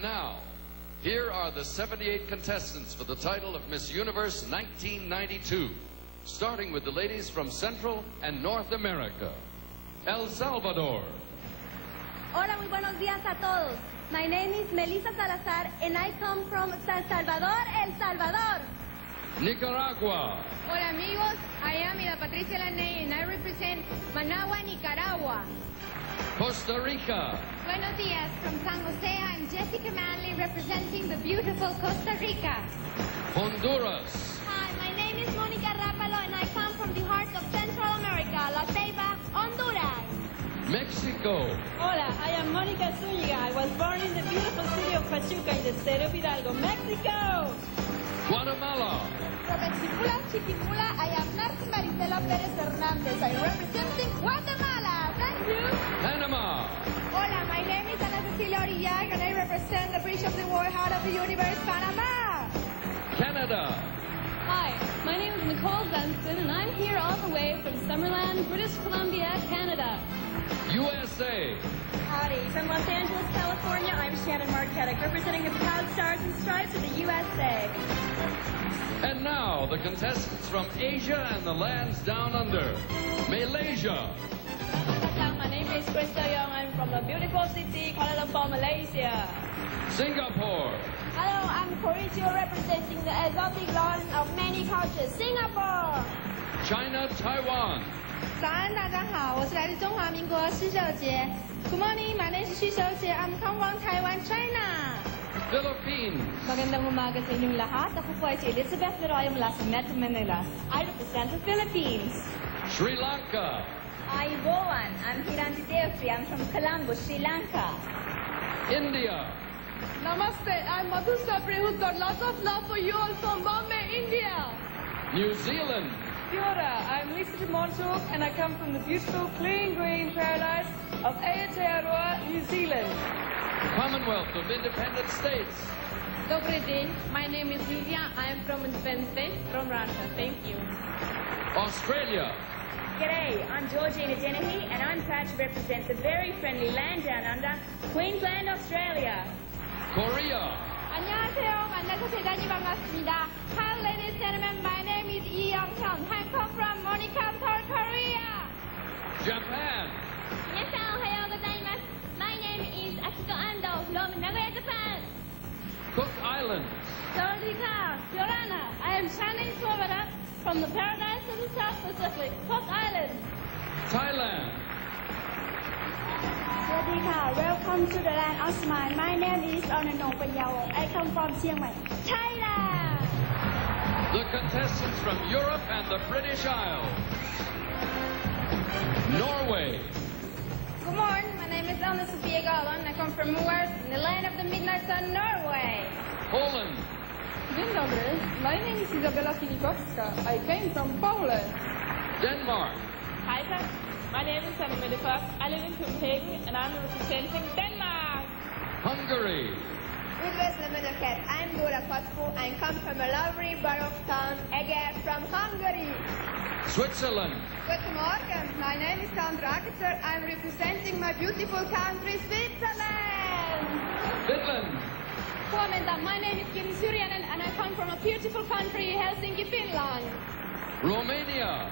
And now, here are the 78 contestants for the title of Miss Universe 1992, starting with the ladies from Central and North America. El Salvador. Hola, muy buenos días a todos. My name is Melissa Salazar and I come from San Salvador, El Salvador. Nicaragua. Hola amigos, I am Ida Patricia Laney and I represent Managua, Nicaragua. Costa Rica. Buenos días, from San Jose, I'm Jessica Manley representing the beautiful Costa Rica. Honduras. Hi, my name is Monica Rapalo and I come from the heart of Central America, La Ceiba, Honduras. Mexico. Hola, I am Monica Zúñiga. I was born in the beautiful city of Pachuca in the state of Hidalgo, Mexico. Guatemala. From Exipula, Chiquimula, I am Narci Marisela Pérez Hernández. I'm representing Guatemala. Thank you. Panama. Hola, my name is Ana Cecilia Orillag and I represent the Bridge of the World, Heart of the Universe, Panama. Canada. Hi, my name is Nicole Dunstan and I'm here all the way from Summerland, British Columbia, Canada. USA. Howdy, from Los Angeles, California, I'm Shannon Marquette, representing the proud stars and stripes of the USA. And now, the contestants from Asia and the lands down under. Malaysia. My name is Krista Young. I'm from the beautiful city, Kuala Lumpur, Malaysia. Singapore. Hello, I'm Corintio representing the exotic land of many cultures, Singapore. China, Taiwan. 早安，大家好，我是来自中华民国施秀杰。Good morning, my name is 施秀杰. I'm come from Taiwan, China. Philippines. Magandang umaga sa inyong lahat. Ako po ay si Elizabeth Leroy mula sa Metro Manila. I represent the Philippines. Sri Lanka. I'm Bowan. I'm Hiranti Devri. I'm from Colombo, Sri Lanka. India. Namaste, I'm Madhu Sabri, who's got lots of love for you all from Bombay, India. New Zealand. Kia ora, I'm Lisa de Montauk and I come from the beautiful clean green paradise of Aotearoa, New Zealand. Commonwealth of Independent States. Добрый день, my name is Livia. I am from Independent States, from Russia. Thank you. Australia. G'day, I'm Georgina Dennehy and I'm proud to represent the very friendly land down under, Queensland, Australia. Korea. 안녕하세요. 만나서 대단히 반갑습니다. Hi, ladies and gentlemen. My name is Lee Young-hyun. I come from Monica, South Korea. Japan. 안녕하세요. 오하요 고자이마스. My name is Akiko Ando from Nagoya, Japan. Cook Islands. Sawadika, Yorana. I am Shining Swabara from the paradise of the South Pacific, Cook Islands. Thailand. Sawadika, welcome to the land of smile. My name is Onano Panyawo. I come from Chiang Mai, Thailand. The contestants from Europe and the British Isles. Norway. Good morning, my name is Anna Sofia Garland. I come from Moers, in the land of the midnight sun, Norway. Poland. Dzień dobry, my name is Izabela Filikowska. I came from Poland. Denmark. Hi sir, my name is Anna Middelfast. I live in Copenhagen and I'm representing Denmark. Hungary. I'm Dora Pascu. I come from a lovely baroque town, Eger, from Hungary. Switzerland. Good morning, my name is Sandra Akitzer. I'm representing my beautiful country, Switzerland. Finland. Huomenta, my name is Kim Syrjänen and I come from a beautiful country, Helsinki, Finland. Romania.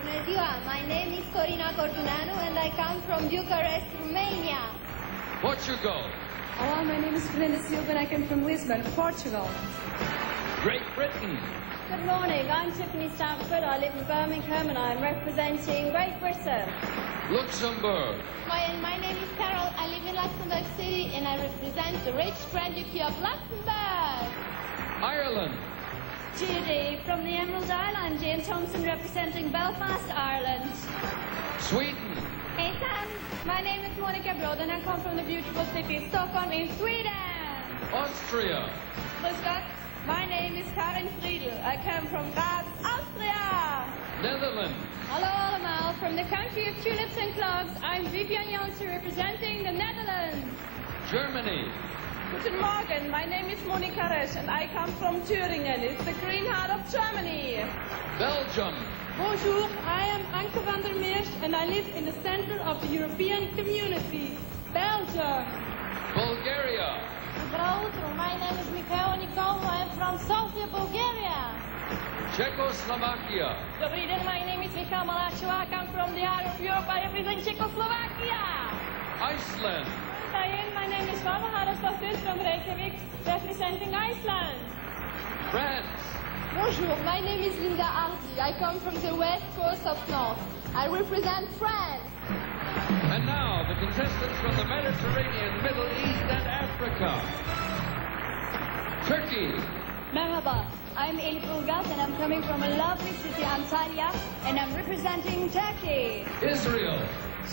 Bună ziua, my name is Corina Cortunanu and I come from Bucharest, Romania. Portugal. Hello, my name is Belinda Silva and I come from Lisbon, Portugal. Great Britain. Good morning, I'm Tiffany Stamford. I live in Birmingham and I'm representing Great Britain. Luxembourg. My name is Carol. I live in Luxembourg City and I represent the rich Grand Duchy of Luxembourg. Ireland. Judy from the Emerald Island, Jane Thompson representing Belfast, Ireland. Sweden. Hey Sam, my name is Monica Brod and I come from the beautiful city of Stockholm in Sweden. Austria. Scott, my name is Karin Friedl. I come from Graz, Austria. Netherlands. Hello allemaal, from the country of tulips and clogs, I'm Vivian Janssen representing the Netherlands. Germany. Guten Morgen, my name is Monica Resch and I come from Thüringen. It's the green heart of Germany. Belgium. Bonjour, I am Anke van der Meers and I live in the center of the European community, Belgium. Bulgaria. Mevrouw Czechoslovakia. Dobrý den, my name is Michal Maláčová. I come from the heart of Europe. I represent Czechoslovakia. Iceland. My name is Mama Harastadis from Reykjavik, representing Iceland. France. Bonjour, my name is Linda Hardy. I come from the west coast of North. I represent France. And now, the contestants from the Mediterranean, Middle East, and Africa. Turkey. Merhaba, I'm Elif Ulgaz and I'm coming from a lovely city, Antalya, and I'm representing Turkey. Israel.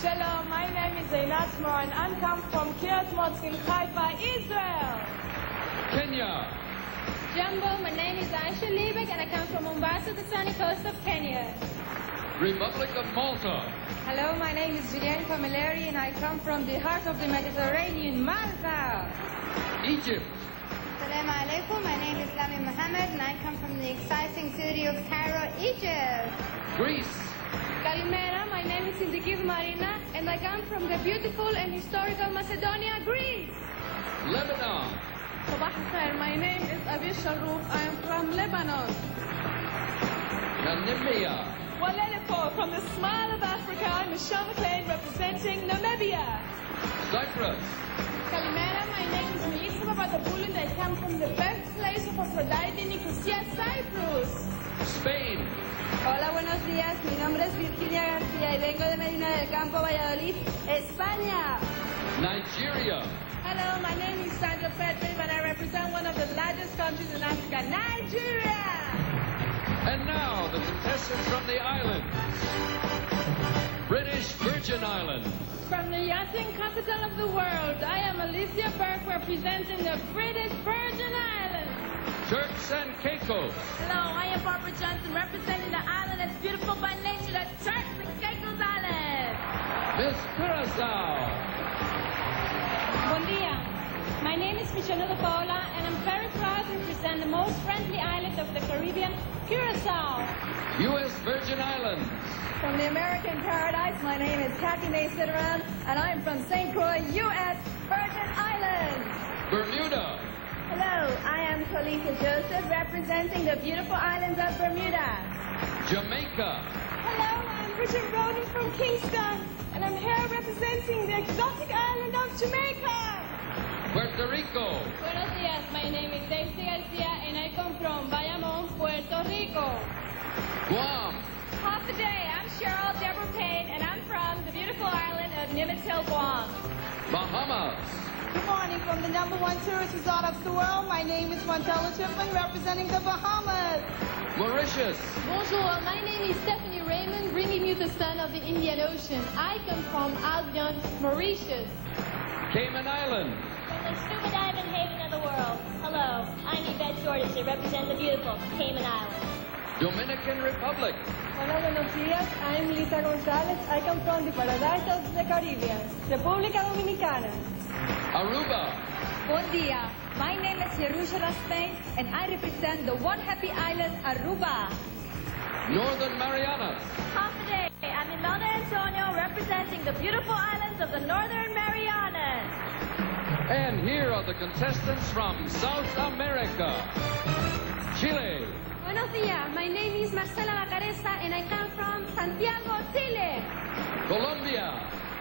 Shalom, my name is Einat Mor and I come from Kiryat Motzkin, Haifa, Israel. Kenya. Jumbo, my name is Aisha Liebig and I come from Mombasa, the sunny coast of Kenya. Republic of Malta. Hello, my name is Julienne Camilleri and I come from the heart of the Mediterranean, Malta. Egypt. Assalamu alaikum, my name is Lami Mohammed and I come from the exciting city of Cairo, Egypt. Greece. Kalimera, my name is Indikid Marina and I come from the beautiful and historical Macedonia, Greece. Lebanon. Sabah al-Khair, my name is Abi Sharouf, I am from Lebanon. Namibia. Walelepo, from the smile of Africa, I'm Michelle McLean representing Namibia. Cyprus. Kalimera, my name is Melissa Papadopoulou and I come from the birthplace of Aphrodite, Nicosia, Cyprus. Spain. Hola, buenos días, mi nombre es Virginia García y vengo de Medina del Campo, Valladolid, España. Nigeria. Hello, my name is Sandra Pedro and I represent one of the largest countries in Africa, Nigeria. And now, the contestants from the islands. British Virgin Islands. From the yachting capital of the world, I am Alicia Burke representing the British Virgin Islands. Turks and Caicos. Hello, I am Barbara Johnson representing the island that's beautiful by nature, the Turks and Caicos Islands. Miss Curacao. Bon dia. My name is Michelle De Paula, and I'm very proud to represent the most friendly island of the Caribbean, Curacao. U.S. Virgin Islands. From the American paradise, my name is Kathy May Sitteran and I'm from St. Croix, U.S. Virgin Islands. Bermuda. Hello, I am Colita Joseph representing the beautiful islands of Bermuda. Jamaica. Hello, I'm Bridget Roden from Kingston, and I'm here representing the exotic island of Jamaica. Puerto Rico. Buenos días, my name is Daisy Garcia, and I come from Bayamón, Puerto Rico. Guam. Half a day, I'm Cheryl Deborah Payne and I'm from the beautiful island of Nimitz Hill, Guam. Bahamas. Good morning from the #1 tourist resort of the world. My name is Montella Chipman representing the Bahamas. Mauritius. Bonjour, my name is Stephanie Raymond, bringing you the sun of the Indian Ocean. I come from Albion, Mauritius. Cayman Islands. From the scuba diving haven of the world. Hello, I'm Yvette Shortis to represent the beautiful Cayman Islands. Dominican Republic. Hola, buenos días. I'm Lisa Gonzalez. I come from the paradise of the Caribbean, República Dominicana. Aruba. Bon dia. My name is Yerusha Spain, and I represent the one happy island, Aruba. Northern Marianas. Half a day, I'm Imelda Antonio representing the beautiful islands of the Northern Marianas. And here are the contestants from South America. Chile. Buenos días, my name is Marcela Bacareza, and I come from Santiago, Chile. Colombia.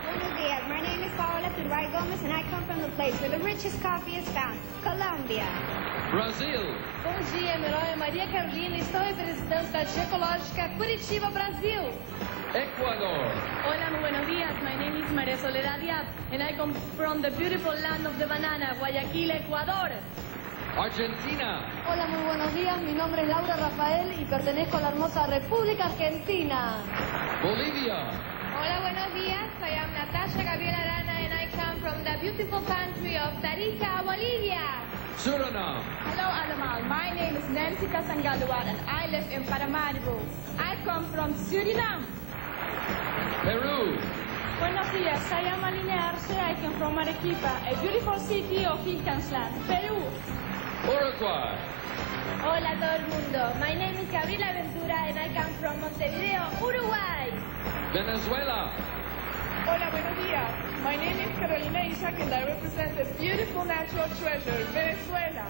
Buenos días. My name is Paola Turbay Gomez, and I come from the place where the richest coffee is found, Colombia. Brazil. Bom dia, meu nome é Maria Carolina e estou representando a Ecológica Curitiba, Brasil. Ecuador. Hola, muy buenos días. My name is María Soledad Diab, and I come from the beautiful land of the banana, Guayaquil, Ecuador. Argentina. Hola, muy buenos días. Mi nombre es Laura Rafael y pertenezco a la hermosa República Argentina. Bolivia. Hola, buenos días. I am Natasha Gabriela Arana, and I come from the beautiful country of Tarija, Bolivia. Suriname. Hello, Alamal. My name is Nancy Casangaluat and I live in Paramaribo. I come from Suriname. Peru. Buenos días. I am Aline Arce. I come from Arequipa, a beautiful city of Incasland, Peru. Uruguay. Hola a todo el mundo. My name is Gabriela Ventura, and I come from Montevideo, Uruguay. Venezuela. Hola, buenos días. My name is Carolina Ishak and I represent the beautiful natural treasure, Venezuela.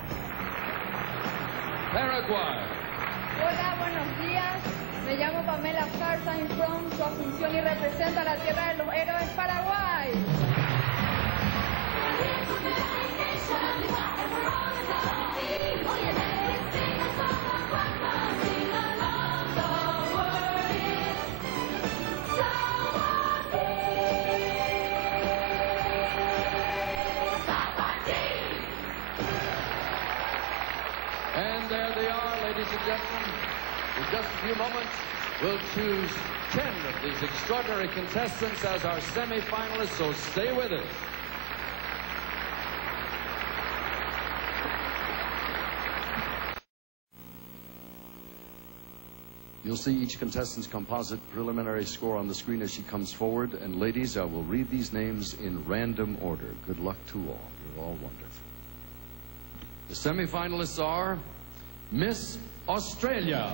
Paraguay. Hola, buenos días. Me llamo Pamela Farsa, I'm from su Asunción y represento a la tierra de los héroes, Paraguay. And there they are, ladies and gentlemen. In just a few moments, we'll choose 10 of these extraordinary contestants as our semi-finalists, so stay with us. You'll see each contestant's composite preliminary score on the screen as she comes forward. And ladies, I will read these names in random order. Good luck to all. You're all wonderful. The semi-finalists are Miss Australia.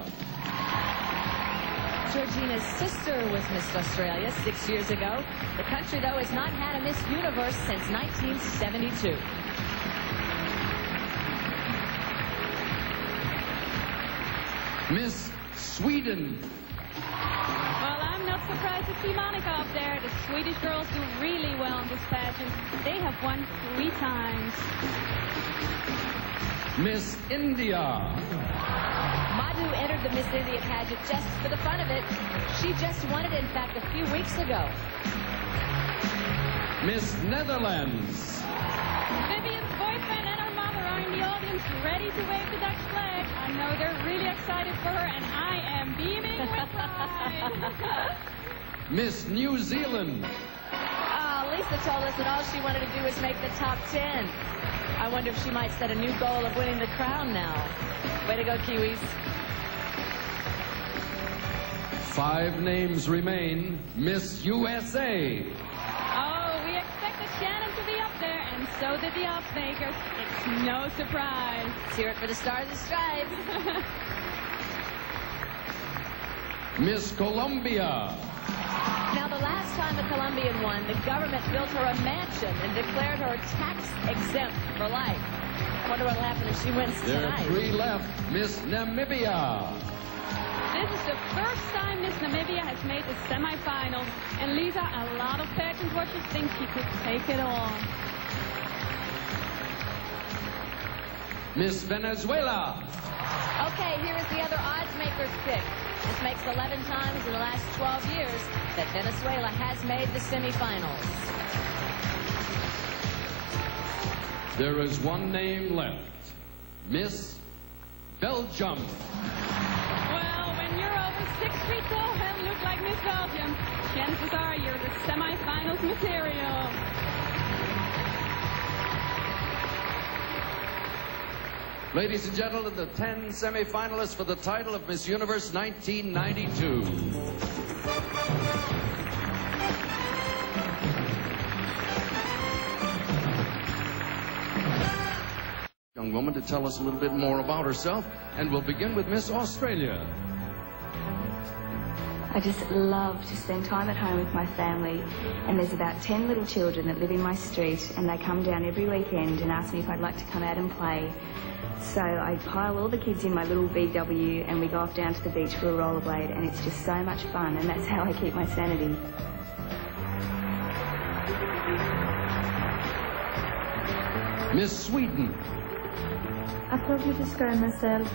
Georgina's sister was Miss Australia 6 years ago. The country, though, has not had a Miss Universe since 1972. Miss Sweden. Well, I'm not surprised to see Monica up there. The Swedish girls do really well in this pageant. They have won 3 times. Miss India. Madhu entered the Miss India pageant just for the fun of it. She just won it, in fact, a few weeks ago. Miss Netherlands. Vivian's boyfriend and her mother are in the audience ready to wave the Dutch flag. I know they're really excited for her, and I am beaming with pride. Miss New Zealand. Lisa told us that all she wanted to do was make the top 10. I wonder if she might set a new goal of winning the crown now. Way to go, Kiwis. 5 names remain. Miss USA. Oh, we expected Shannon to be up there, and so did the odds makers. It's no surprise. Let's hear it for the Stars and Stripes. Miss Colombia. Now, the last time a Colombian won, the government built her a mansion and declared her tax-exempt for life. I wonder what'll happen if she wins There tonight. are 3 left. Miss Namibia. This is the first time Miss Namibia has made the semifinals. And Lisa, a lot of pageant watchers think she could take it all. Miss Venezuela. Okay, here is the other odds makers pick. This makes 11 times in the last 12 years that Venezuela has made the semifinals. There is 1 name left. Miss Belgium. Well, when you're over 6 feet tall and look like Miss Belgium, chances are you're the semifinals material. Ladies and gentlemen, the 10 semifinalists for the title of Miss Universe 1992. Young woman to tell us a little bit more about herself, and we'll begin with Miss Australia. I just love to spend time at home with my family, and there's about 10 little children that live in my street, and they come down every weekend and ask me if I'd like to come out and play. So I pile all the kids in my little VW and we go off down to the beach for a rollerblade, and it's just so much fun, and that's how I keep my sanity. Miss Sweden. I probably describe myself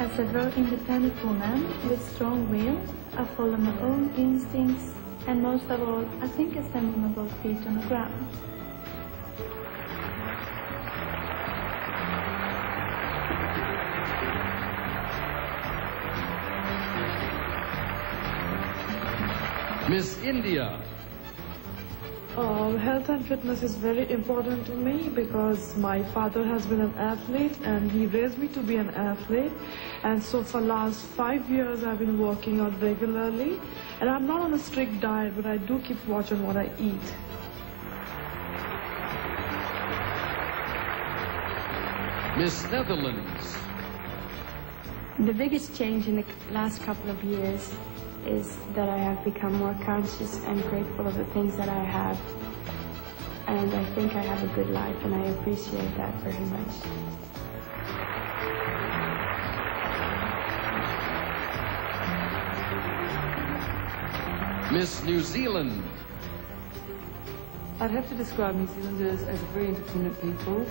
as a very independent woman with strong will. I follow my own instincts, and most of all, I think I stand with my both feet on the ground. Miss India. Health and fitness is very important to me because my father has been an athlete and he raised me to be an athlete, and so for last 5 years I've been working out regularly, and I'm not on a strict diet, but I do keep watch on what I eat. Miss Netherlands. The biggest change in the last couple of years is that I have become more conscious and grateful of the things that I have. And I think I have a good life, and I appreciate that very much. Miss New Zealand. I'd have to describe New Zealanders as a very independent people.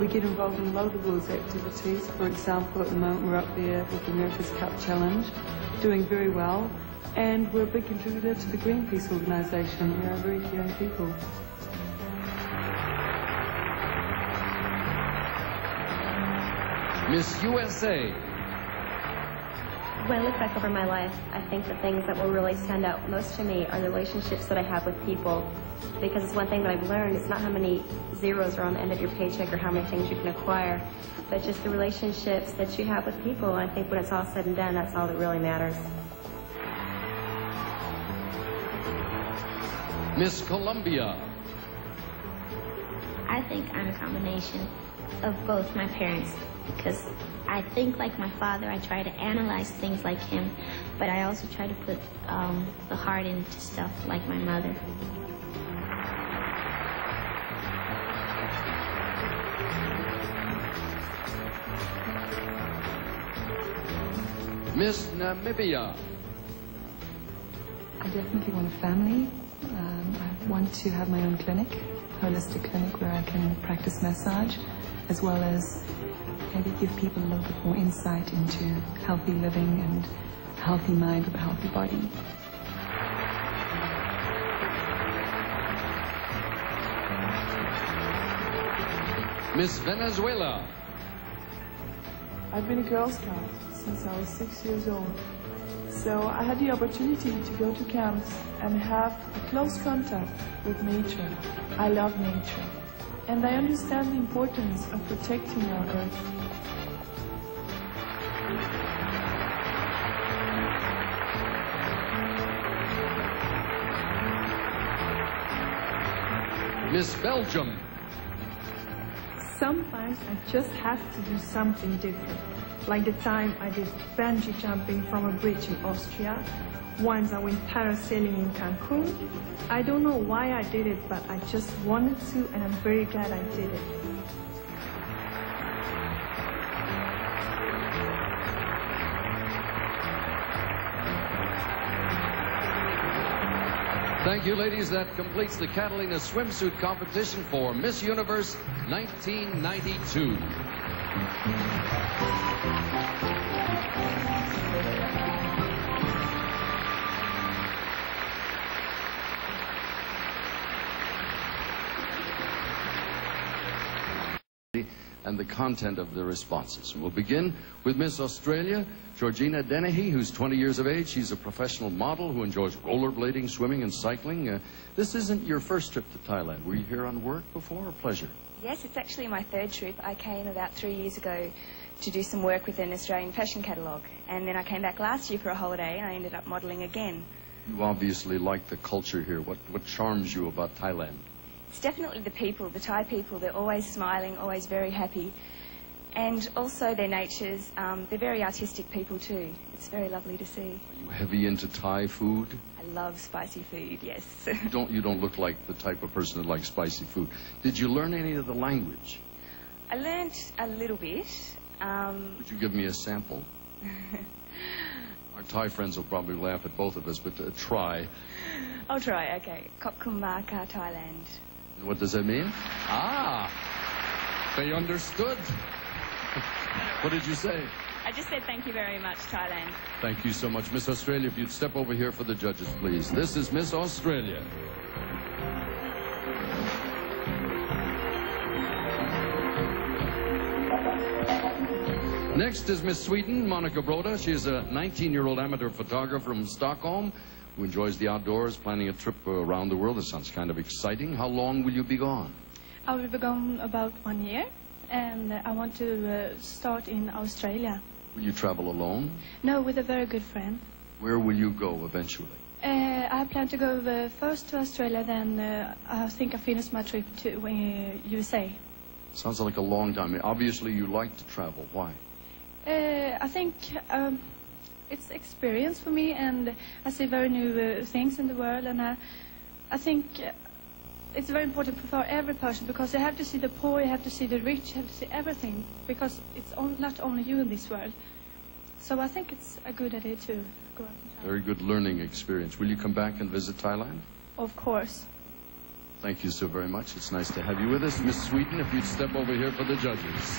We get involved in a lot of the world's activities. For example, at the moment we're up there with the America's Cup Challenge, doing very well. And we're a big contributor to the Greenpeace organisation. We are very caring people. Miss USA. When I look back over my life, I think the things that will really stand out most to me are the relationships that I have with people. Because it's one thing that I've learned, it's not how many zeros are on the end of your paycheck or how many things you can acquire, but just the relationships that you have with people. And I think when it's all said and done, that's all that really matters. Miss Colombia. I think I'm a combination of both my parents, because I think like my father. I try to analyze things like him, but I also try to put the heart into stuff like my mother. Miss Namibia. I definitely want a family. I want to have my own clinic, holistic clinic, where I can practice massage, as well as maybe give people a little bit more insight into healthy living and a healthy mind with a healthy body. Miss Venezuela. I've been a Girl Scout since I was 6 years old. So I had the opportunity to go to camps and have a close contact with nature. I love nature. And I understand the importance of protecting our earth. Miss Belgium. Sometimes I just have to do something different. Like the time I did bungee jumping from a bridge in Austria. Once I went parasailing in Cancun. I don't know why I did it, but I just wanted to, and I'm very glad I did it. Thank you, ladies. That completes the Catalina swimsuit competition for Miss Universe 1992. And the content of the responses. We'll begin with Miss Australia, Georgina Dennehy, who's 20 years of age. She's a professional model who enjoys rollerblading, swimming, and cycling. This isn't your first trip to Thailand. Were you here on work before or pleasure? Yes, it's actually my third trip. I came about 3 years ago to do some work with an Australian fashion catalogue. And then I came back last year for a holiday and I ended up modelling again. You obviously like the culture here. What charms you about Thailand? It's definitely the people, the Thai people. They're always smiling, always very happy. And also their natures. They're very artistic people too. It's very lovely to see. Are you heavy into Thai food? I love spicy food, yes. You don't look like the type of person that likes spicy food. Did you learn any of the language? I learned a little bit. Would you give me a sample? Our Thai friends will probably laugh at both of us, but try. I'll try, okay. Kop Kumaka, Thailand. What does that mean? Ah, they understood. What did you say? I just said thank you very much, Thailand. Thank you so much. Miss Australia, if you'd step over here for the judges, please. This is Miss Australia. Next is Miss Sweden, Monica Broda. She is a 19-year-old amateur photographer from Stockholm who enjoys the outdoors, planning a trip around the world. It sounds kind of exciting. How long will you be gone? I will be gone about 1 year, and I want to start in Australia. Will you travel alone? No, with a very good friend. Where will you go eventually? I plan to go first to Australia, then I think I finish my trip to USA. Sounds like a long time. Obviously, you like to travel. Why? I think it's experience for me, and I see very new things in the world, and I think it's very important for every person, because you have to see the poor, you have to see the rich, you have to see everything, because it's not only you in this world. So I think it's a good idea to go out in Thailand. Very good learning experience. Will you come back and visit Thailand? Of course. Thank you so very much. It's nice to have you with us. Miss Sweden, if you'd step over here for the judges.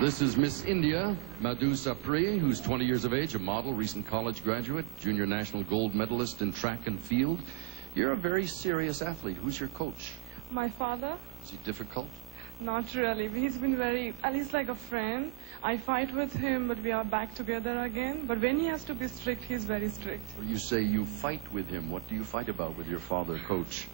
This is Miss India, Madhu Sapri, who's 20 years of age, a model, recent college graduate, junior national gold medalist in track and field. You're a very serious athlete. Who's your coach? My father? Is he difficult? Not really. He's been very, at least like a friend. I fight with him, but we are back together again. But when he has to be strict, he's very strict. You say you fight with him. What do you fight about with your father, coach?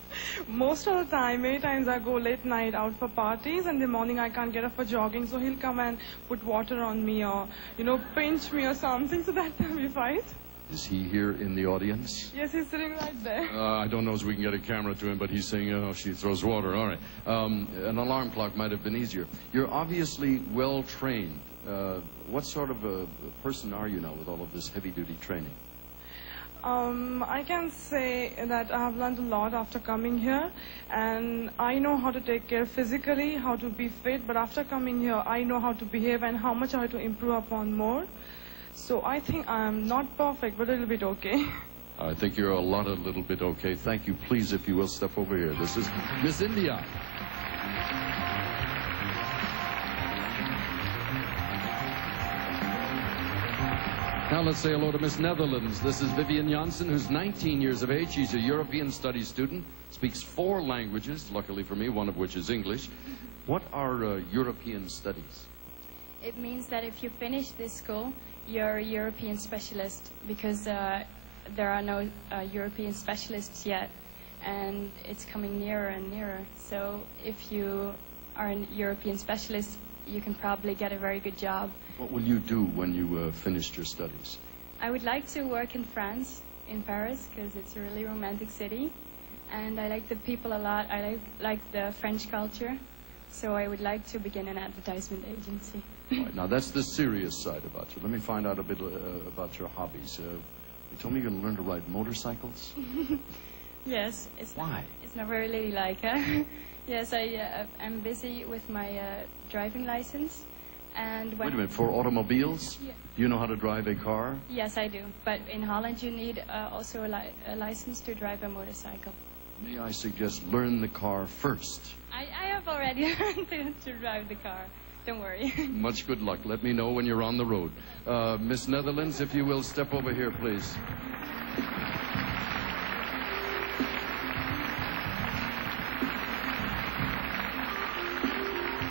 Most of the time, many times I go late night out for parties, and in the morning I can't get up for jogging, so he'll come and put water on me or, you know, pinch me or something, so that time we fight. Is he here in the audience? Yes, he's sitting right there. I don't know if we can get a camera to him, but he's saying, oh, she throws water. All right. An alarm clock might have been easier. You're obviously well-trained. What sort of a person are you now with all of this heavy-duty training? I can say that I have learned a lot after coming here, and I know how to take care physically, how to be fit, but after coming here, I know how to behave and how much I have to improve upon more. So I think I'm not perfect, but a little bit okay. I think you're a little bit okay. Thank you. Please, if you will, step over here. This is Miss India. Now let's say hello to Miss Netherlands. This is Vivian Janssen, who's 19 years of age. She's a European Studies student, speaks 4 languages, luckily for me, one of which is English. What are European Studies? It means that if you finish this school, you're a European specialist, because there are no European specialists yet, and it's coming nearer and nearer. So if you are a European specialist, you can probably get a very good job. What will you do when you finished your studies? I would like to work in France, in Paris, because it's a really romantic city, and I like the people a lot. I like the French culture, so I would like to begin an advertisement agency. Right, now that's the serious side about you. Let me find out a bit about your hobbies. You told me you're going to learn to ride motorcycles? Yes. Why? It's not very ladylike, huh? Yes, I'm busy with my driving license. And when Wait a minute, for automobiles? Yeah. Do you know how to drive a car? Yes, I do. But in Holland, you need also a license to drive a motorcycle. May I suggest learn the car first? I have already learned to drive the car. Don't worry. Much good luck. Let me know when you're on the road. Miss Netherlands, if you will, step over here, please.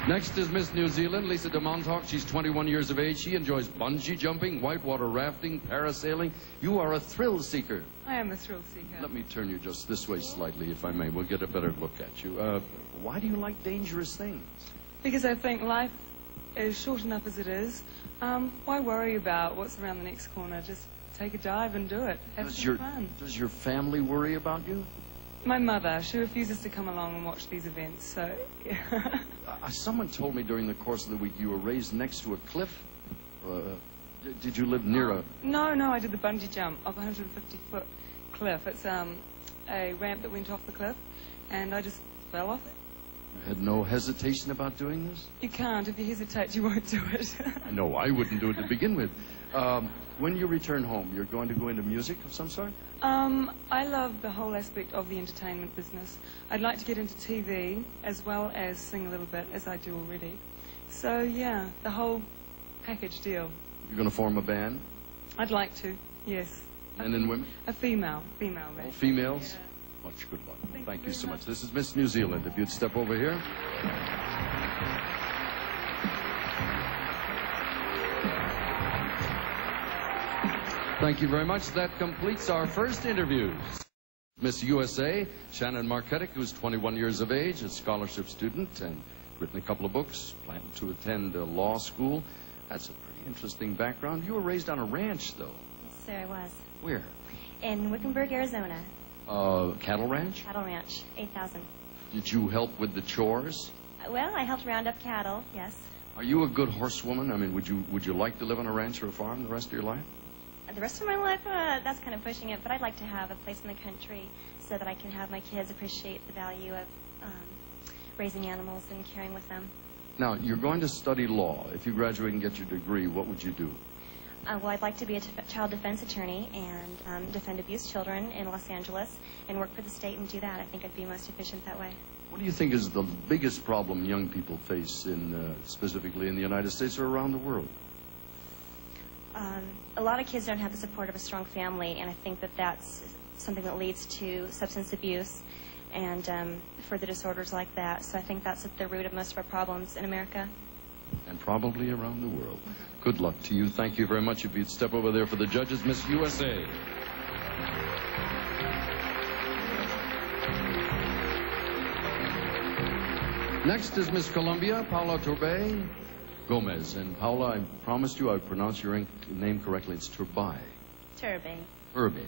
Next is Miss New Zealand, Lisa de Montauk. She's 21 years of age. She enjoys bungee jumping, whitewater rafting, parasailing. You are a thrill seeker. I am a thrill seeker. Let me turn you just this way slightly, if I may. We'll get a better look at you. Why do you like dangerous things? Because I think life is short enough as it is. Why worry about what's around the next corner? Just take a dive and do it. Have some fun. Does your family worry about you? My mother, she refuses to come along and watch these events, so... Yeah. Someone told me during the course of the week you were raised next to a cliff. Did you live near a... No, I did the bungee jump off a 150-foot cliff. It's a ramp that went off the cliff, and I just fell off it. You had no hesitation about doing this? You can't. If you hesitate, you won't do it. No, I wouldn't do it to begin with. When you return home, you're going to go into music of some sort? I love the whole aspect of the entertainment business. I'd like to get into TV as well as sing a little bit, as I do already. So, yeah, the whole package deal. You're going to form a band? I'd like to, yes. Men and women? A female band. All females? Yeah. Much good luck. Thank you so much. This is Miss New Zealand. If you'd step over here. Thank you very much. That completes our first interviews. Miss USA, Shannon Marketic, who's 21 years of age, a scholarship student, and written a couple of books, planned to attend law school. That's a pretty interesting background. You were raised on a ranch, though. Yes, sir, I was. Where? In Wickenburg, Arizona. Cattle ranch? Cattle ranch, 8,000. Did you help with the chores? Well, I helped round up cattle, yes. Are you a good horsewoman? I mean, would you like to live on a ranch or a farm the rest of your life? the rest of my life, that's kind of pushing it, but I'd like to have a place in the country so that I can have my kids appreciate the value of raising animals and caring with them. Now, you're going to study law. If you graduate and get your degree, what would you do? Well, I'd like to be a child defense attorney and defend abused children in Los Angeles and work for the state and do that. I think I'd be most efficient that way. What do you think is the biggest problem young people face, specifically in the United States or around the world? A lot of kids don't have the support of a strong family, and I think that that's something that leads to substance abuse and further disorders like that. So I think that's at the root of most of our problems in America. And probably around the world. Good luck to you. Thank you very much. If you'd step over there for the judges, Miss USA. Next is Miss Colombia, Paula Turbay Gomez. And Paula, I promised you I'd pronounce your name correctly. It's Turbay. Turbay. Turbay.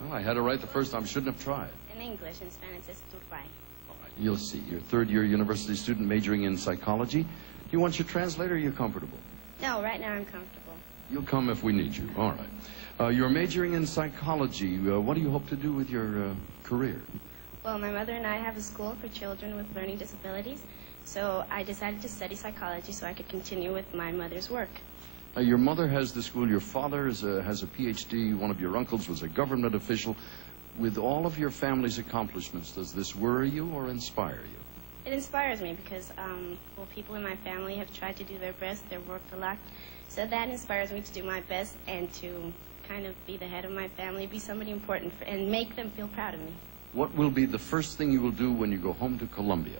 Well, I had it right the first time. Shouldn't have tried. In English, in Spanish, it's Turbay. All right. You'll see. You're a third-year university student majoring in psychology. Do you want your translator or are you comfortable? No, right now I'm comfortable. You'll come if we need you. All right. You're majoring in psychology. What do you hope to do with your career? Well, my mother and I have a school for children with learning disabilities, so I decided to study psychology so I could continue with my mother's work. Your mother has the school. Your father has a PhD. One of your uncles was a government official. With all of your family's accomplishments, does this worry you or inspire you? It inspires me because, well, people in my family have tried to do their best. They've worked a lot. So that inspires me to do my best and to kind of be the head of my family, be somebody important, and make them feel proud of me. What will be the first thing you will do when you go home to Colombia?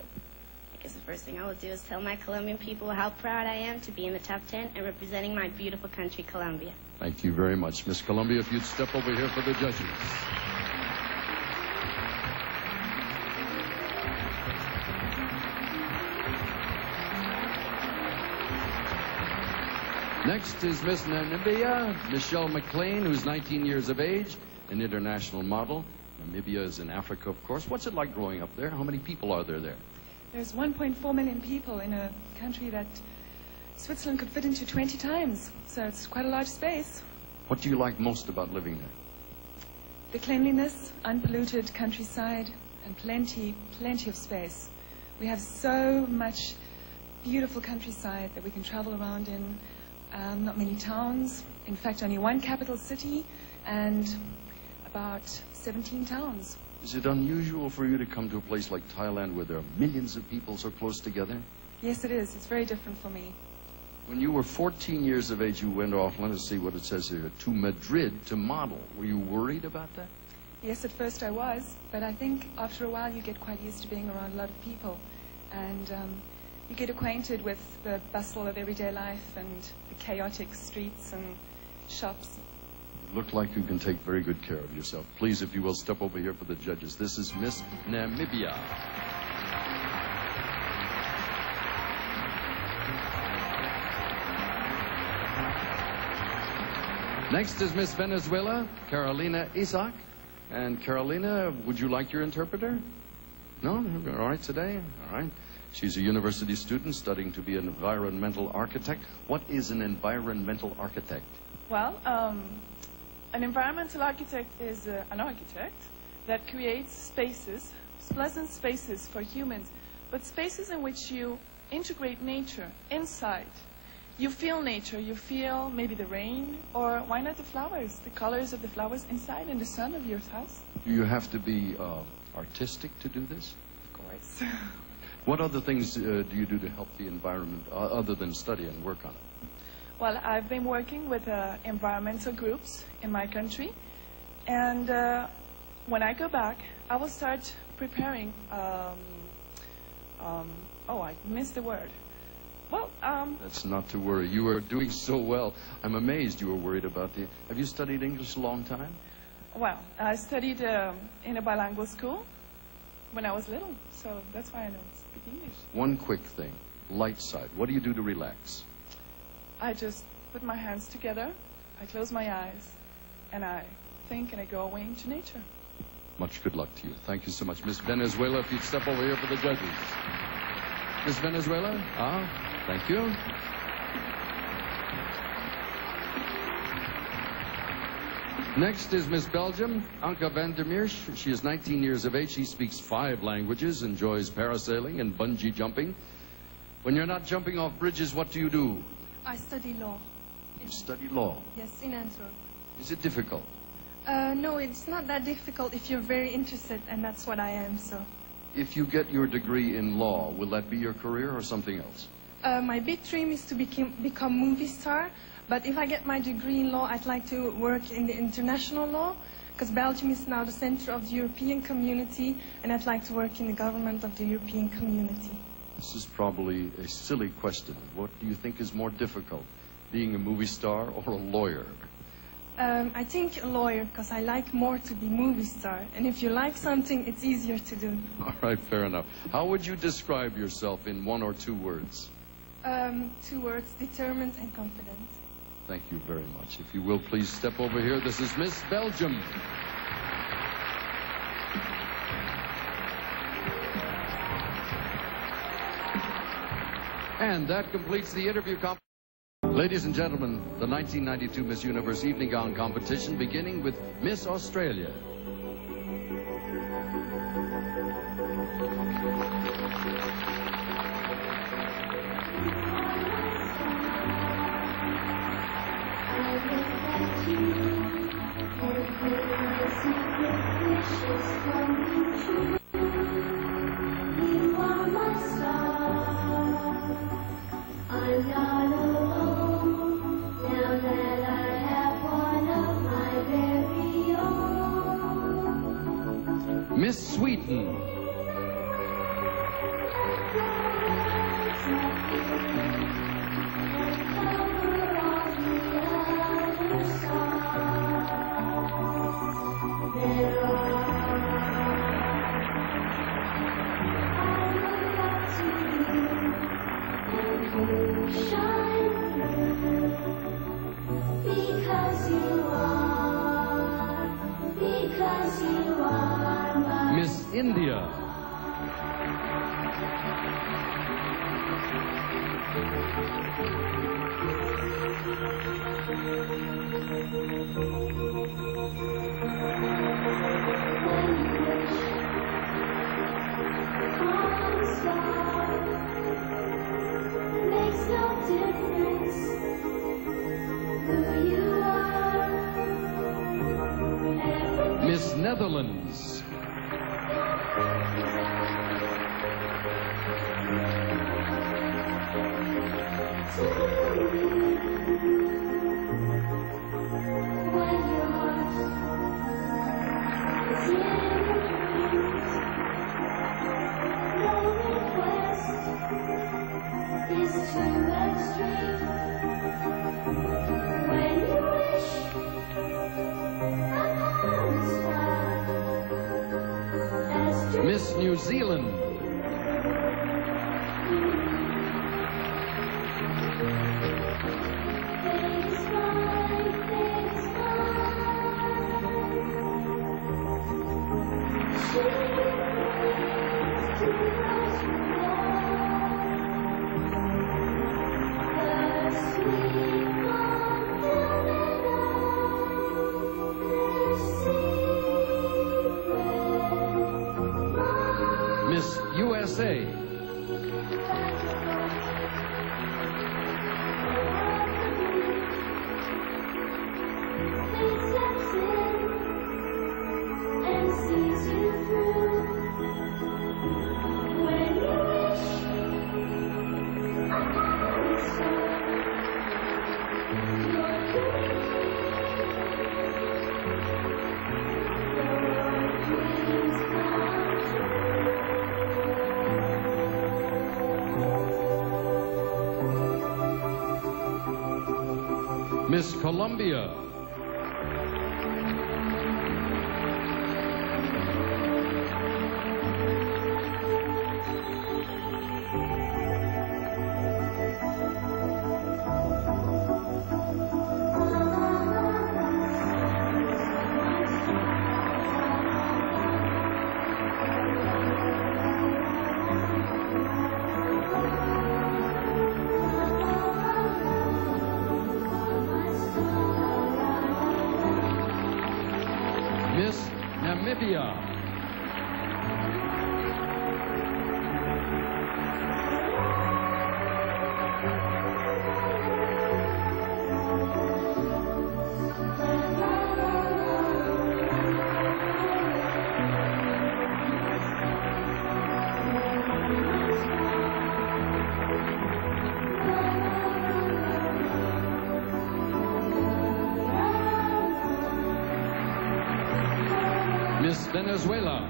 I guess the first thing I will do is tell my Colombian people how proud I am to be in the top 10 and representing my beautiful country, Colombia. Thank you very much. Miss Colombia, if you'd step over here for the judges. Next is Miss Namibia, Michelle McLean, who's 19 years of age, an international model. Namibia is in Africa, of course. What's it like growing up there? How many people are there? There's 1.4 million people in a country that Switzerland could fit into 20 times, so it's quite a large space. What do you like most about living there? The cleanliness, unpolluted countryside, and plenty of space. We have so much beautiful countryside that we can travel around in. Not many towns, in fact only one capital city and about 17 towns. Is it unusual for you to come to a place like Thailand where there are millions of people so close together? Yes, it is. It's very different for me. When you were 14 years of age, you went off, let us see what it says here, to Madrid to model. Were you worried about that? Yes, at first I was, but I think after a while you get quite used to being around a lot of people and you get acquainted with the bustle of everyday life and the chaotic streets and shops. You look like you can take very good care of yourself. Please, if you will, step over here for the judges. This is Miss Namibia. Next is Miss Venezuela, Carolina Isaac. And Carolina, would you like your interpreter? No? All right today? All right. She's a university student studying to be an environmental architect. What is an environmental architect? Well, an environmental architect is an architect that creates spaces, pleasant spaces for humans, but spaces in which you integrate nature inside. You feel nature, you feel maybe the rain, or why not the flowers, the colors of the flowers inside in the sun of your house. Do you have to be artistic to do this? Of course. What other things do you do to help the environment other than study and work on it? Well, I've been working with environmental groups in my country, and when I go back, I will start preparing, oh, I missed the word. Well, That's not to worry. You are doing so well. I'm amazed you were worried about the... Have you studied English a long time? Well, I studied in a bilingual school when I was little, so that's why I know speak English. One quick thing. Light side. What do you do to relax? I just put my hands together, I close my eyes, and I think and I go away into nature. Much good luck to you. Thank you so much. Miss Venezuela, if you'd step over here for the judges. Miss Venezuela? Thank you. Next is Miss Belgium, Anke van der Meersch. She is 19 years of age. She speaks 5 languages, enjoys parasailing and bungee jumping. When you're not jumping off bridges, what do you do? I study law. You study law. Yes, in Antwerp. Is it difficult? No, it's not that difficult if you're very interested, and that's what I am, so. If you get your degree in law, will that be your career or something else? My big dream is to become movie star, but if I get my degree in law, I'd like to work in the international law, because Belgium is now the center of the European community, and I'd like to work in the government of the European community. This is probably a silly question. What do you think is more difficult, being a movie star or a lawyer? I think a lawyer, because I like more to be movie star, and if you like something, it's easier to do. All right, fair enough. How would you describe yourself in 1 or 2 words? 2 words, determined and confident. Thank you very much. If you will, please step over here. This is Miss Belgium. And that completes the interview competition. Ladies and gentlemen, the 1992 Miss Universe Evening Gown Competition, beginning with Miss Australia. Miss Sweden. Miss India. Miss Netherlands. Miss New Zealand. Miss USA. Miss Colombia. Namibia. Miss Venezuela.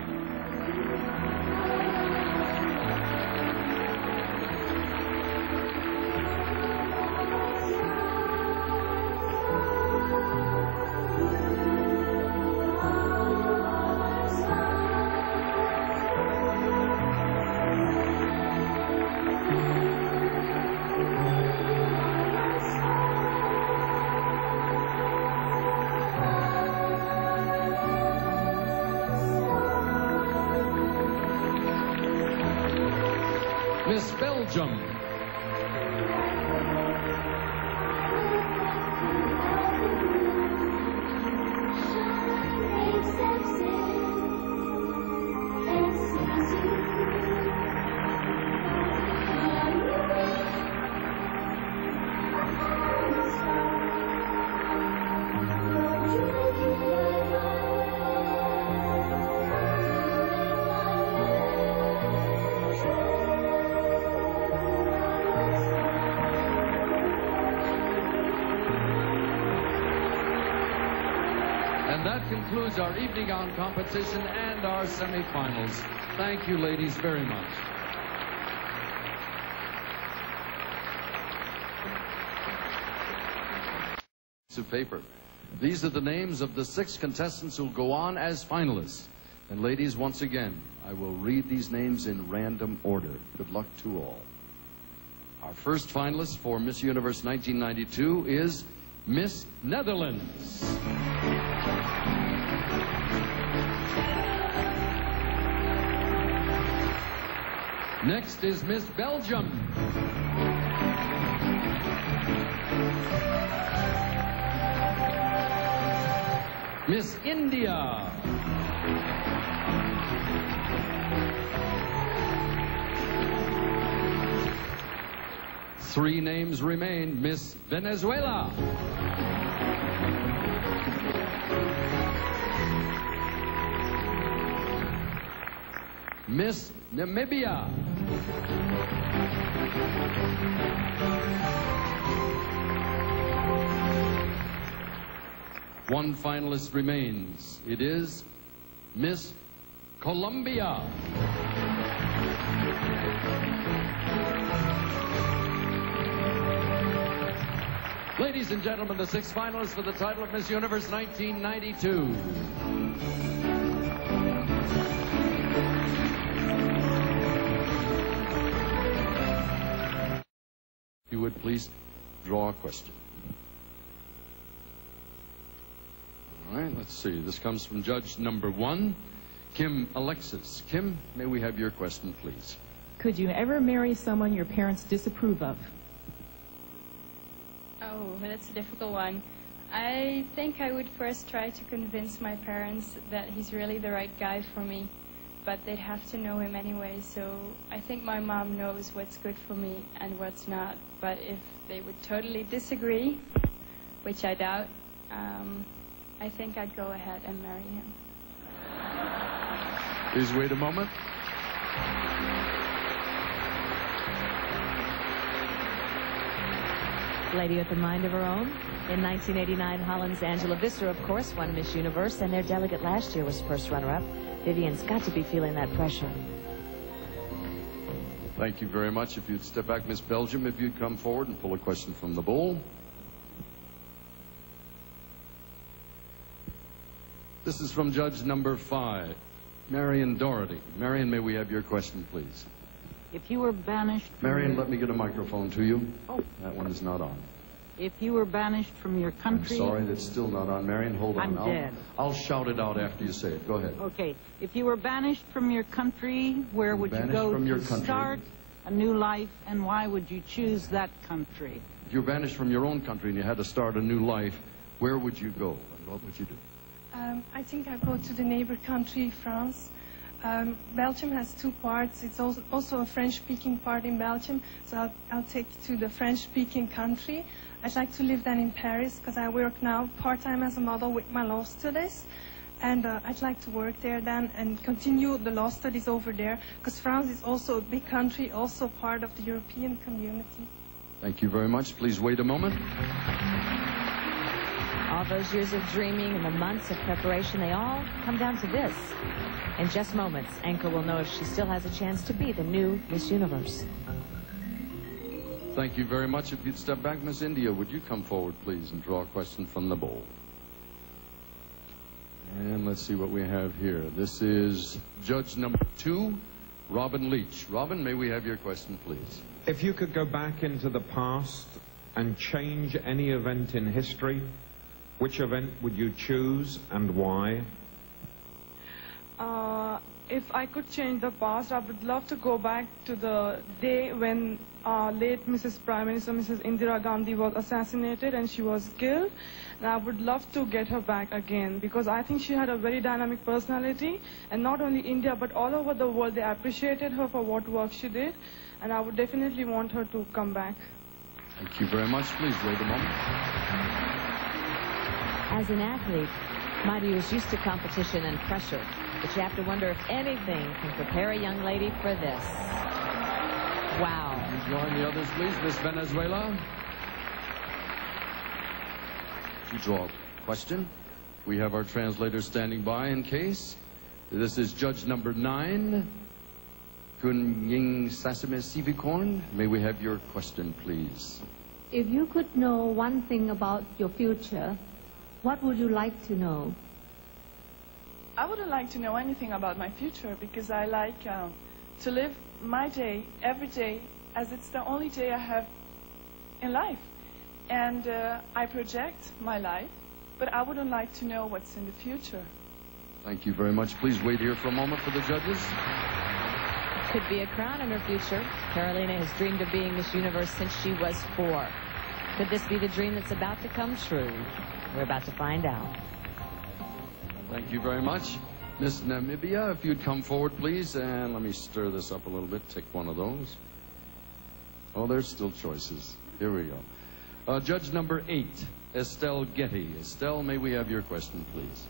Miss Belgium. And that concludes our evening gown competition and our semifinals. Thank you, ladies, very much. Piece of paper. These are the names of the 6 contestants who'll go on as finalists. And ladies, once again, I will read these names in random order. Good luck to all. Our first finalist for Miss Universe 1992 is Miss Netherlands. Next is Miss Belgium. Miss India. Three names remain. Miss Venezuela. Miss Namibia. One finalist remains. It is Miss Colombia. Ladies and gentlemen, the 6 finalists for the title of Miss Universe 1992. If you would please draw a question. All right, let's see. This comes from judge number 1, Kim Alexis. Kim, may we have your question, please? Could you ever marry someone your parents disapprove of? Oh, that's a difficult one. I think I would first try to convince my parents that he's really the right guy for me, but they'd have to know him anyway, so I think my mom knows what's good for me and what's not. But if they would totally disagree, which I doubt, I think I'd go ahead and marry him. Please wait a moment. Lady with a mind of her own. In 1989, Holland's Angela Visser, of course, won Miss Universe, and their delegate last year was first runner-up. Vivian's got to be feeling that pressure. Thank you very much. If you'd step back, Miss Belgium, if you'd come forward and pull a question from the bowl. This is from judge number 5, Marion Doherty. Marion, may we have your question, please? If you were banished from Marion, let me get a microphone to you. Oh, that one is not on. If you were banished from your country... I'm sorry, that's still not on. Marion, hold on. I'm dead. I'll shout it out after you say it. Go ahead. Okay. If you were banished from your country, where would you go to start a new life, and why would you choose that country? If you were banished from your own country and you had to start a new life, where would you go, and what would you do? I think I'll go to the neighbor country, France. Belgium has two parts. It's also a French-speaking part in Belgium, so I'll take to the French-speaking country. I'd like to live then in Paris because I work now part-time as a model with my law studies. And I'd like to work there then and continue the law studies over there because France is also a big country, also part of the European community. Thank you very much. Please wait a moment. All those years of dreaming and the months of preparation, they all come down to this. In just moments, Anchor will know if she still has a chance to be the new Miss Universe. Thank you very much. If you'd step back, Miss India, would you come forward, please, and draw a question from the bowl? And let's see what we have here. This is judge number 2, Robin Leach. Robin, may we have your question, please? If you could go back into the past and change any event in history, which event would you choose and why? If I could change the past, I would love to go back to the day when late Mrs. Prime Minister, Mrs. Indira Gandhi, was assassinated and she was killed. And I would love to get her back again because I think she had a very dynamic personality, and not only India but all over the world they appreciated her for what work she did, and I would definitely want her to come back. Thank you very much. Please wait a moment. As an athlete, Marty was used to competition and pressure, but you have to wonder if anything can prepare a young lady for this. Wow. You join the others, please. Miss Venezuela. To draw a question, we have our translator standing by in case. This is judge number 9, Kunying Sasame Sivikorn. May we have your question, please? If you could know one thing about your future, what would you like to know? I wouldn't like to know anything about my future because I like to live my day, every day, as it's the only day I have in life. And I project my life, but I wouldn't like to know what's in the future. Thank you very much. Please wait here for a moment for the judges. Could be a crown in her future. Carolina has dreamed of being Miss Universe since she was 4. Could this be the dream that's about to come true? We're about to find out. Thank you very much. Miss Namibia, if you'd come forward, please. And let me stir this up a little bit. Take one of those. Oh, there's still choices. Here we go. Judge number 8, Estelle Getty. Estelle, may we have your question, please?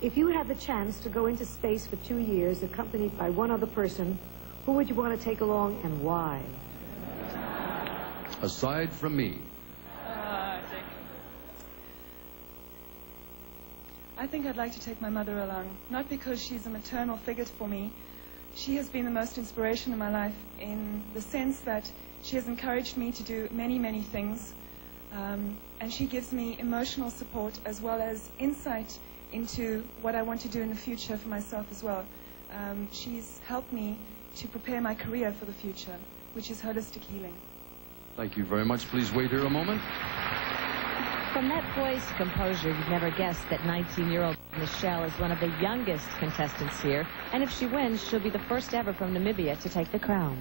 If you had the chance to go into space for 2 years, accompanied by one other person, who would you want to take along and why? Aside from me. I think I'd like to take my mother along, not because she's a maternal figure for me. She has been the most inspiration in my life in the sense that she has encouraged me to do many, many things. And she gives me emotional support as well as insight into what I want to do in the future for myself as well. She's helped me to prepare my career for the future, which is holistic healing. Thank you very much. Please wait here a moment. From that poised composure, you'd never guess that 19-year-old Michelle is one of the youngest contestants here. And if she wins, she'll be the first ever from Namibia to take the crown.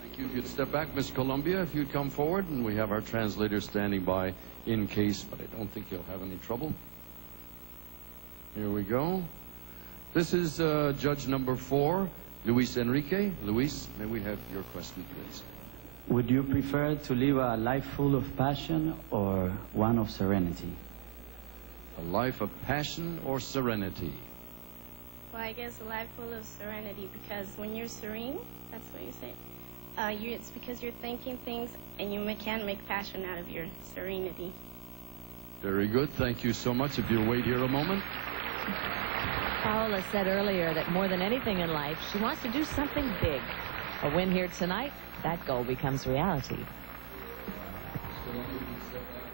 Thank you. If you'd step back, Miss Colombia, if you'd come forward. And we have our translator standing by in case, but I don't think you'll have any trouble. Here we go. This is judge number 4, Luis Enrique. Luis, may we have your question, please? Would you prefer to live a life full of passion or one of serenity? A life of passion or serenity? Well, I guess a life full of serenity, because when you're serene, that's what you say, it's because you're thinking things and you can make passion out of your serenity. Very good. Thank you so much. If you'll wait here a moment. Paola said earlier that more than anything in life, she wants to do something big. A win here tonight, that goal becomes reality.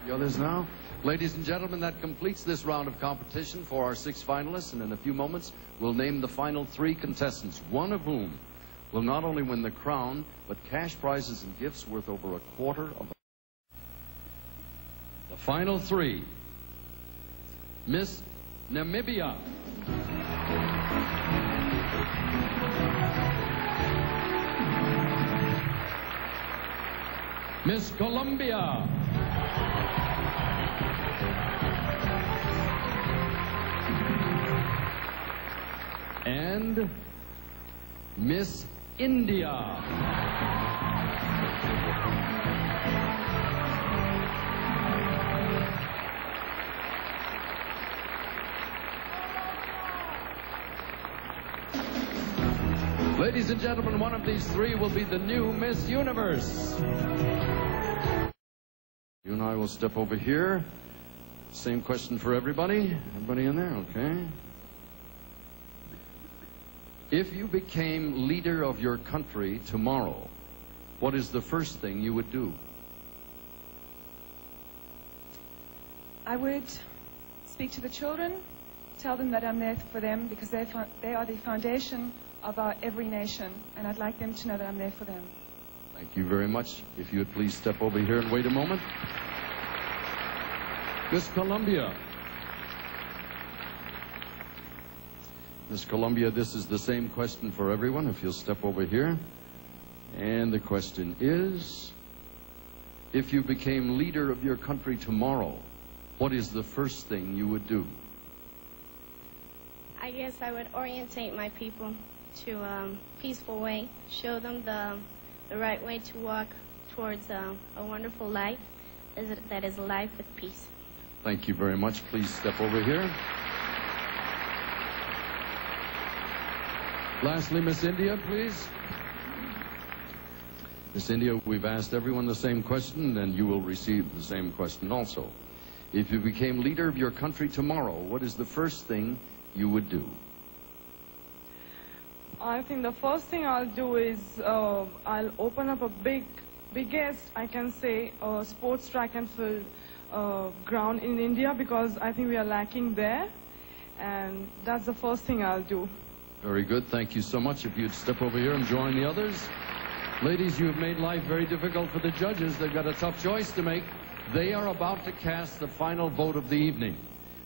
The others now. Ladies and gentlemen, that completes this round of competition for our 6 finalists, and in a few moments, we'll name the final 3 contestants, one of whom will not only win the crown, but cash prizes and gifts worth over $250,000. The final 3. Miss Namibia. Miss Colombia. and Miss India. Ladies and gentlemen, one of these three will be the new Miss Universe. You and I will step over here. Same question for everybody. Everybody in there? Okay. If you became leader of your country tomorrow, what is the first thing you would do? I would speak to the children, tell them that I'm there for them because they are the foundation of our every nation, and I'd like them to know that I'm there for them. Thank you very much. If you would please step over here and wait a moment. Miss Colombia. Miss Colombia, this is the same question for everyone, if you'll step over here. And the question is, if you became leader of your country tomorrow, what is the first thing you would do? I guess I would orientate my people to a peaceful way, show them the right way to walk towards a wonderful life that is a life with peace. Thank you very much. Please step over here. Lastly, Miss India, please. Miss India, we've asked everyone the same question, and you will receive the same question also. If you became leader of your country tomorrow, what is the first thing you would do? I think the first thing I'll do is I'll open up a biggest, I can say, sports track and field ground in India, because I think we are lacking there, and that's the first thing I'll do. Very good. Thank you so much. If you'd step over here and join the others. Ladies, you have made life very difficult for the judges. They've got a tough choice to make. They are about to cast the final vote of the evening.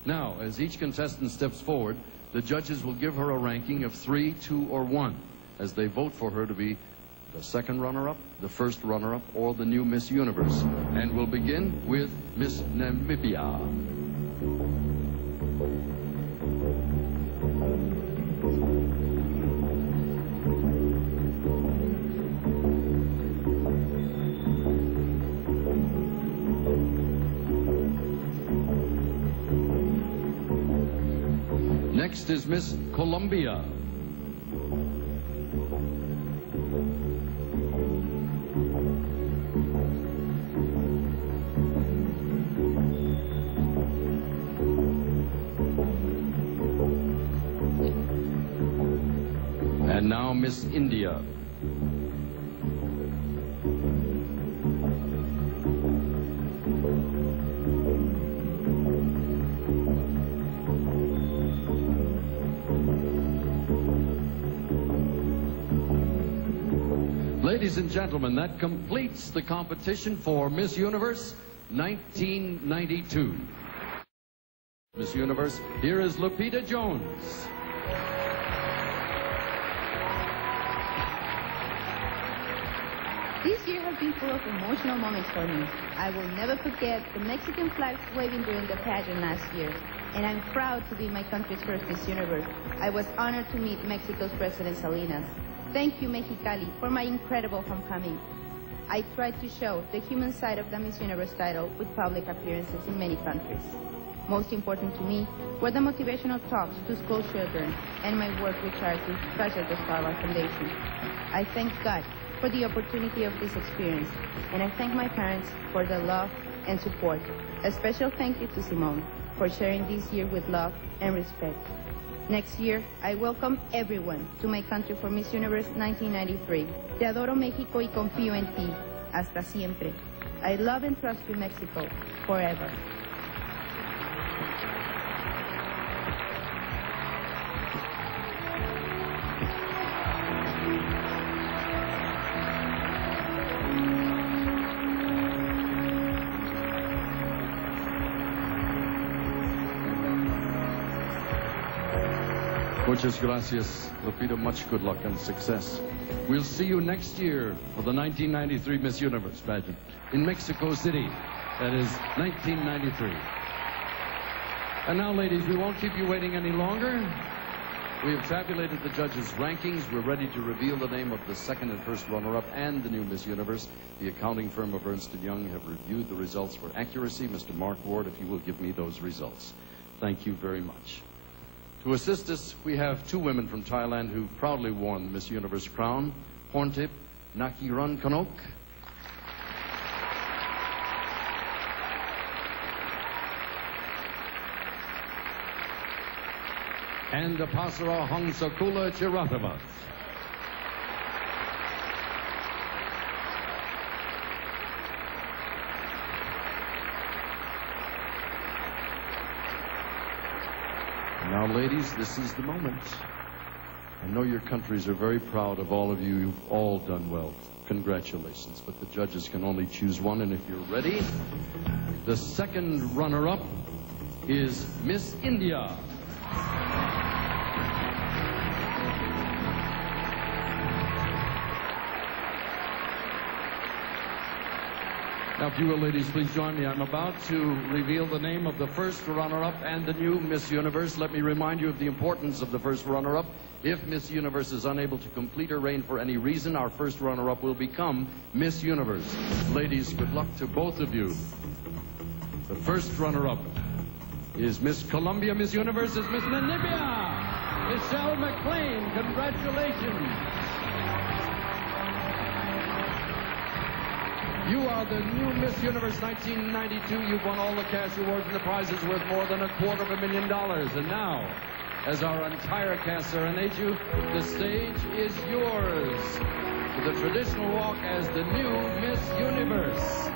Now, as each contestant steps forward, the judges will give her a ranking of 3, 2, or 1 as they vote for her to be the second runner-up, the first runner-up, or the new Miss Universe. And we'll begin with Miss Namibia. Next is Miss Colombia. And now Miss India. Ladies and gentlemen, that completes the competition for Miss Universe 1992. Miss Universe, here is Lupita Jones. This year has been full of emotional moments for me. I will never forget the Mexican flags waving during the pageant last year. And I'm proud to be my country's first Miss Universe. I was honored to meet Mexico's President Salinas. Thank you, Mexicali, for my incredible homecoming. I tried to show the human side of the Miss Universe title with public appearances in many countries. Most important to me were the motivational talks to school children and my work with charities such as the Starlight Foundation. I thank God for the opportunity of this experience, and I thank my parents for their love and support. A special thank you to Simone for sharing this year with love and respect. Next year, I welcome everyone to my country for Miss Universe 1993. Te adoro, México, y confío en ti. Hasta siempre. I love and trust you, Mexico, forever. Muchas gracias, Lupita. Much good luck and success. We'll see you next year for the 1993 Miss Universe pageant in Mexico City. That is 1993. And now, ladies, we won't keep you waiting any longer. We have tabulated the judges' rankings. We're ready to reveal the name of the second and first runner-up and the new Miss Universe. The accounting firm of Ernst & Young have reviewed the results for accuracy. Mr. Mark Ward, if you will give me those results. Thank you very much. To assist us, we have two women from Thailand who proudly worn the Miss Universe crown. Horntip Nakiran Kanok. And Apasara Hongsakula Chirathavat. Now, ladies, this is the moment. I know your countries are very proud of all of you. You've all done well. Congratulations. But the judges can only choose one, and if you're ready, the second runner-up is Miss India. Now, if you will, ladies, please join me. I'm about to reveal the name of the first runner-up and the new Miss Universe. Let me remind you of the importance of the first runner-up. If Miss Universe is unable to complete her reign for any reason, our first runner-up will become Miss Universe. Ladies, good luck to both of you. The first runner-up is Miss Colombia. Miss Universe is Miss Namibia. Estelle McLean, congratulations. You are the new Miss Universe 1992. You've won all the cash awards and the prizes worth more than $250,000. And now, as our entire cast serenades you, the stage is yours for the traditional walk as the new Miss Universe.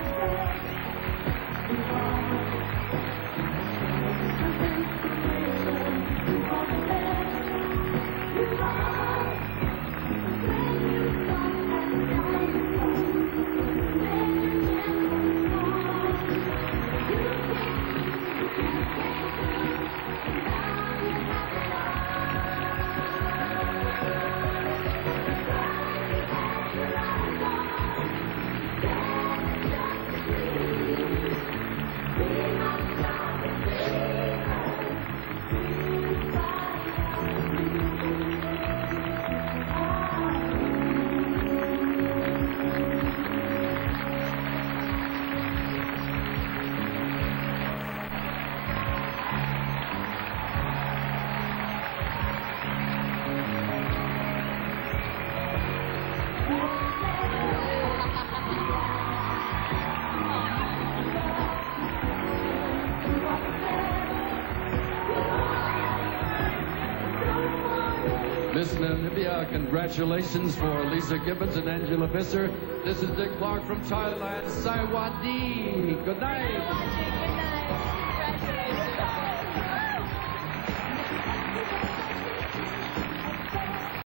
Miss Namibia, congratulations for Lisa Gibbons and Angela Visser. This is Dick Clark from Thailand. Saiwadi. Good night.